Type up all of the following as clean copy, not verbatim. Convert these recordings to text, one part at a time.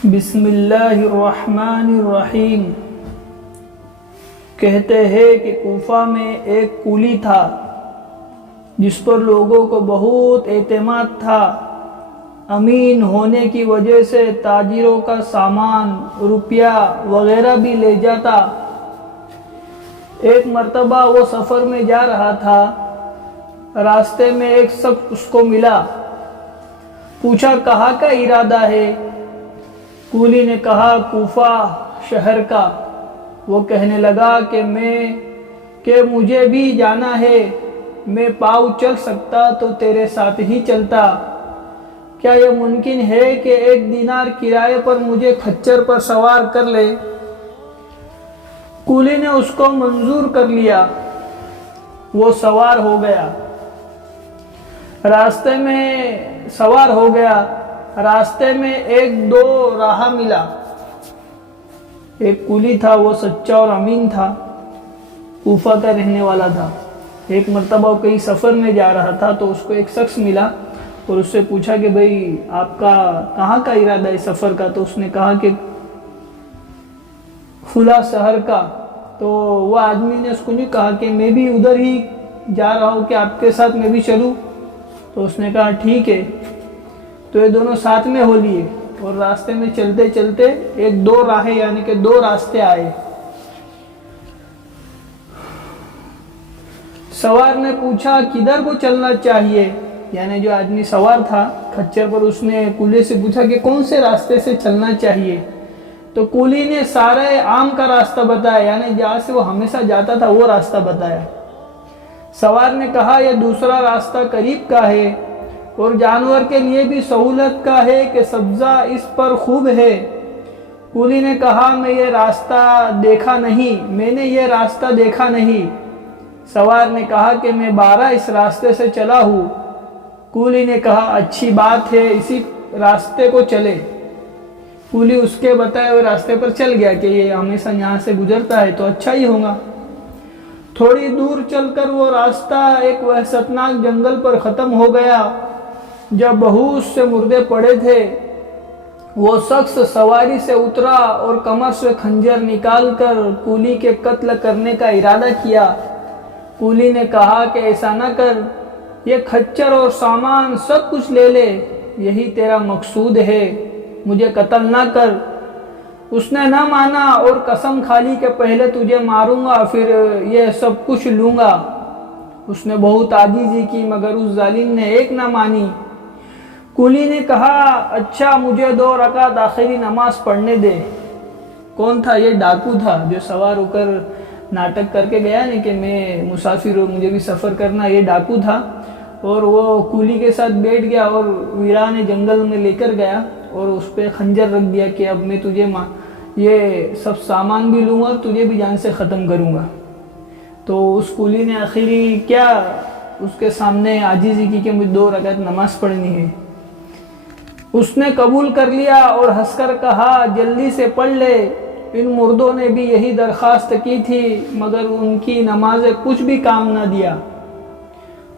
بسم اللہ الرحمن الرحیم۔ کہتے ہیں کہ کوفہ میں ایک کولی تھا جس پر لوگوں کو بہت اعتماد تھا۔ امین ہونے کی وجہ سے تاجروں کا سامان، روپیہ وغیرہ بھی لے جاتا۔ ایک مرتبہ وہ سفر میں جا رہا تھا، راستے میں ایک شخص اس کو ملا۔ پوچھا کہاں کا ارادہ ہے؟ کولی نے کہا کوفہ شہر کا۔ وہ کہنے لگا کہ مجھے بھی جانا ہے، میں پاؤں چل سکتا تو تیرے ساتھ ہی چلتا۔ کیا یہ ممکن ہے کہ 1 دینار کرائے پر مجھے کھچر پر سوار کر لے؟ کولی نے اس کو منظور کر لیا۔ وہ سوار ہو گیا، راستے میں 1-2 راہ ملا۔ ایک کولی تھا، وہ سچا اور امین تھا، کوفہ کا رہنے والا تھا۔ ایک مرتبہ وہ کئی سفر میں جا رہا تھا تو اس کو ایک شخص ملا اور اس سے پوچھا کہ بھئی آپ کا کہاں کا ارادہ ہے سفر کا؟ تو اس نے کہا کہ فلاں شہر کا۔ تو وہ آدمی نے اس کو نہیں کہا کہ میں بھی ادھر ہی جا رہا ہوں، کہ آپ کے ساتھ میں بھی چلوں؟ تو اس نے کہا ٹھیک ہے۔ تو یہ دونوں ساتھ میں ہو لیے اور راستے میں چلتے چلتے 1-2 راہیں یعنی کہ 2 راستے آئے۔ سوار نے پوچھا کدھر کو چلنا چاہیے؟ یعنی جو آدمی سوار تھا کھچر پر، اس نے کولی سے پوچھا کہ کون سے راستے سے چلنا چاہیے؟ تو کولی نے سارے عام کا راستہ بتایا، یعنی جہاں سے وہ ہمیشہ جاتا تھا وہ راستہ بتایا۔ سوار نے کہا یہ دوسرا راستہ قریب کا ہے اور جانور کے لیے بھی سہولت کا ہے کہ سبزہ اس پر خوب ہے۔ کولی نے کہا میں نے یہ راستہ دیکھا نہیں۔ سوار نے کہا کہ میں 12 اس راستے سے چلا ہوں۔ کولی نے کہا اچھی بات ہے، اسی راستے کو چلے۔ کولی اس کے بتائے ہوئے راستے پر چل گیا کہ یہ ہمیشہ یہاں سے گزرتا ہے تو اچھا ہی ہوگا۔ تھوڑی دور چل کر وہ راستہ ایک وحشتناک جنگل پر ختم ہو گیا جب بہت سے مردے پڑے تھے۔ وہ شخص سواری سے اترا اور کمر سے خنجر نکال کر کولی کے قتل کرنے کا ارادہ کیا۔ کولی نے کہا کہ ایسا نہ کر، یہ کھچر اور سامان سب کچھ لے لے، یہی تیرا مقصود ہے، مجھے قتل نہ کر۔ اس نے نہ مانا اور قسم کھا لی کہ پہلے تجھے ماروں گا پھر یہ سب کچھ لوں گا۔ اس نے بہت عاجزی کی مگر اس ظالم نے ایک نہ مانی۔ کولی نے کہا اچھا مجھے 2 رکعت آخری نماز پڑھنے دے۔ کون تھا؟ یہ ڈاکو تھا جو سوار ہو کر ناٹک کر کے گیا نہیں کہ میں مسافر ہوں، مجھے بھی سفر کرنا۔ یہ ڈاکو تھا اور وہ کولی کے ساتھ بیٹھ گیا اور ویران جنگل میں لے کر گیا اور اس پہ خنجر رکھ دیا کہ اب میں تجھے یہ سب سامان بھی لوں گا اور تجھے بھی جان سے ختم کروں گا۔ تو اس کولی نے آخری کیا اس کے سامنے عاجزی کی کہ مجھے 2 رکعت نماز پڑھنی ہے۔ اس نے قبول کر لیا اور ہنس کر کہا جلدی سے پڑھ لے، ان مردوں نے بھی یہی درخواست کی تھی مگر ان کی نمازیں کچھ بھی کام نہ دیا۔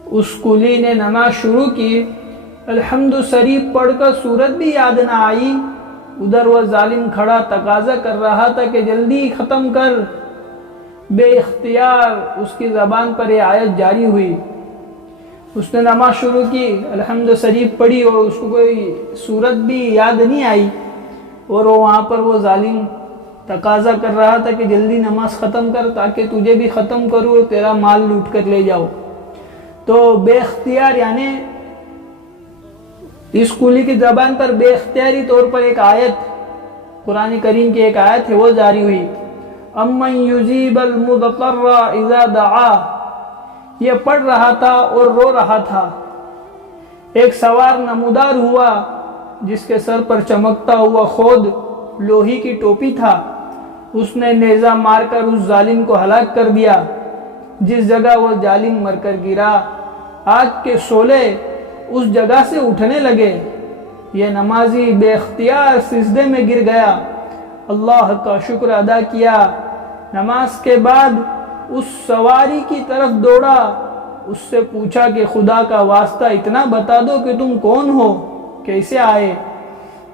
اس کولی نے نماز شروع کی، الحمد شریف پڑھ کر سورت بھی یاد نہ آئی۔ ادھر وہ ظالم کھڑا تقاضا کر رہا تھا کہ جلدی ختم کر۔ بے اختیار اس کی زبان پر یہ آیت جاری ہوئی۔ اس نے نماز شروع کی، الحمد شریف پڑھی اور اس کو کوئی سورت بھی یاد نہیں آئی، اور وہاں پر وہ ظالم تقاضا کر رہا تھا کہ جلدی نماز ختم کر تاکہ تجھے بھی ختم کروں اور تیرا مال لوٹ کر لے جاؤ۔ تو بے اختیار یعنی اس کولی کی زبان پر بے اختیاری طور پر ایک آیت، قرآن کریم کی ایک آیت ہے، وہ جاری ہوئی، امن یجیب المضطر اذا دعا۔ یہ پڑھ رہا تھا اور رو رہا تھا۔ ایک سوار نمودار ہوا جس کے سر پر چمکتا ہوا خود لوہی کی ٹوپی تھا۔ اس نے نیزہ مار کر اس ظالم کو ہلاک کر دیا۔ جس جگہ وہ ظالم مر کر گرا، آگ کے شعلے اس جگہ سے اٹھنے لگے۔ یہ نمازی بے اختیار سجدے میں گر گیا، اللہ کا شکر ادا کیا۔ نماز کے بعد اس سواری کی طرف دوڑا، اس سے پوچھا کہ خدا کا واسطہ اتنا بتا دو کہ تم کون ہو، کیسے آئے؟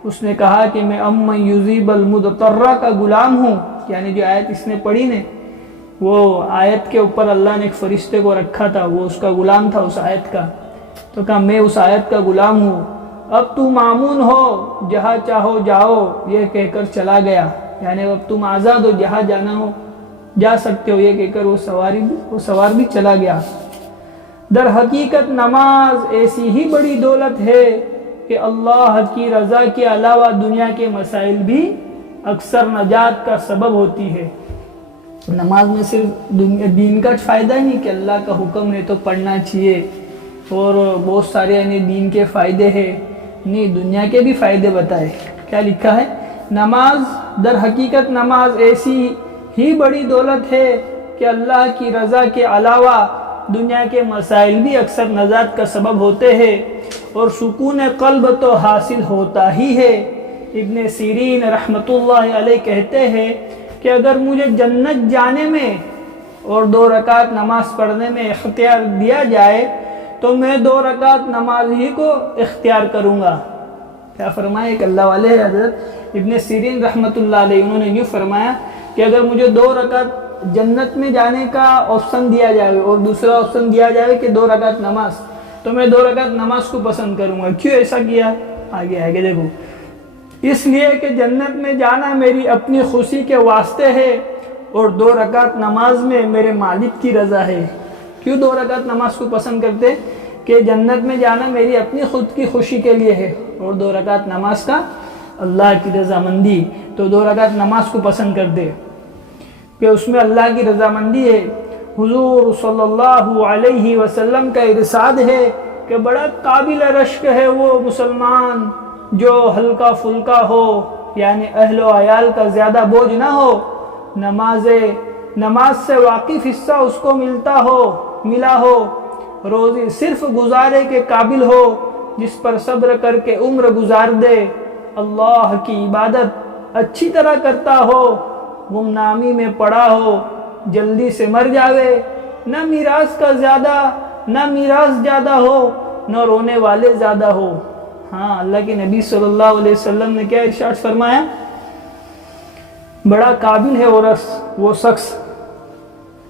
اس نے کہا کہ میں امن یذیب المضطر کا غلام ہوں، یعنی جو آیت اس نے پڑھی نے وہ آیت کے اوپر اللہ نے ایک فرشتے کو رکھا تھا، وہ اس کا غلام تھا اس آیت کا، تو کہا میں اس آیت کا غلام ہوں، اب تو مامون ہو، جہاں چاہو جاؤ، یہ کہہ کر چلا گیا، یعنی اب تم آزاد ہو، جہاں جانا ہو جا سکتے ہو، یہ کہہ کر وہ سوار بھی چلا گیا۔ در حقیقت نماز ایسی ہی بڑی دولت ہے کہ اللہ کی رضا کے علاوہ دنیا کے مسائل بھی اکثر نجات کا سبب ہوتی ہے۔ نماز میں صرف دین کا فائدہ نہیں کہ اللہ کا حکم ہے تو پڑھنا چاہیے اور بہت سارے یعنی دین کے فائدے ہیں، نہیں، دنیا کے بھی فائدے بتائے۔ کیا لکھا ہے؟ نماز، در حقیقت نماز ایسی ہی بڑی دولت ہے کہ اللہ کی رضا کے علاوہ دنیا کے مسائل بھی اکثر نجات کا سبب ہوتے ہیں اور سکون قلب تو حاصل ہوتا ہی ہے۔ ابن سیرین رحمۃ اللہ علیہ کہتے ہیں کہ اگر مجھے جنت جانے میں اور 2 رکعت نماز پڑھنے میں اختیار دیا جائے تو میں 2 رکعت نماز ہی کو اختیار کروں گا۔ کیا فرمایا؟ ایک اللہ والے حضرت ابن سیرین رحمۃ اللہ علیہ، انہوں نے یوں فرمایا کہ اگر مجھے 2 رکعت جنت میں جانے کا آپشن دیا جائے اور دوسرا آپشن دیا جائے کہ 2 رکعت نماز، تو میں 2 رکعت نماز کو پسند کروں گا۔ کیوں ایسا کیا؟ آگے دیکھو، اس لیے کہ جنت میں جانا میری اپنی خوشی کے واسطے ہے اور 2 رکعت نماز میں میرے مالک کی رضا ہے۔ کیوں 2 رکعت نماز کو پسند کرتے؟ کہ جنت میں جانا میری اپنی خود کی خوشی کے لیے ہے اور 2 رکعت نماز کا اللہ کی رضامندی، تو 2 رکعت نماز کو پسند کرتے کہ اس میں اللہ کی رضامندی ہے۔ حضور صلی اللہ علیہ وسلم کا ارشاد ہے کہ بڑا قابل رشک ہے وہ مسلمان جو ہلکا پھلکا ہو، یعنی اہل و عیال کا زیادہ بوجھ نہ ہو، نماز سے واقف حصہ اس کو ملا ہو، روزی صرف گزارے کے قابل ہو، جس پر صبر کر کے عمر گزار دے، اللہ کی عبادت اچھی طرح کرتا ہو، گمنامی میں پڑا ہو، جلدی سے مر جاوے، نہ میراث زیادہ ہو، نہ رونے والے زیادہ ہو۔ ہاں، اللہ کے نبی صلی اللہ علیہ وسلم نے کیا ارشاد فرمایا؟ بڑا قابل ہے وہ شخص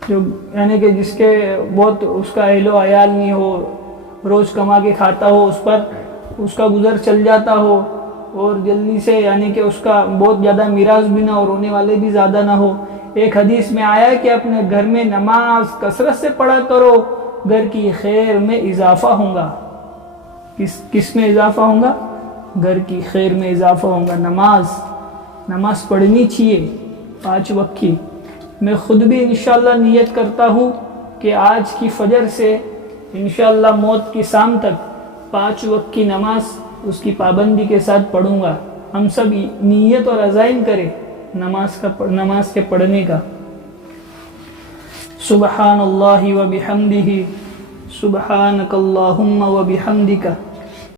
جو یعنی کہ جس کے بہت اس کا اہل و عیال نہیں ہو، روز کما کے کھاتا ہو، اس پر اس کا گزر چل جاتا ہو اور جلدی سے یعنی کہ اس کا بہت زیادہ میراث بھی نہ ہو، رونے والے بھی زیادہ نہ ہو۔ ایک حدیث میں آیا کہ اپنے گھر میں نماز کثرت سے پڑھا کرو، گھر کی خیر میں اضافہ ہوگا۔ کس میں اضافہ ہوگا؟ گھر کی خیر میں اضافہ ہوگا۔ نماز پڑھنی چاہیے 5 وقت کی۔ میں خود بھی انشاءاللہ نیت کرتا ہوں کہ آج کی فجر سے انشاءاللہ موت کی شام تک 5 وقت کی نماز اس کی پابندی کے ساتھ پڑھوں گا۔ ہم سب نیت اور عزائم کریں نماز کے پڑھنے کا۔ سبحان اللہ و بحمدہ، سبحانک اللہم و بحمدک۔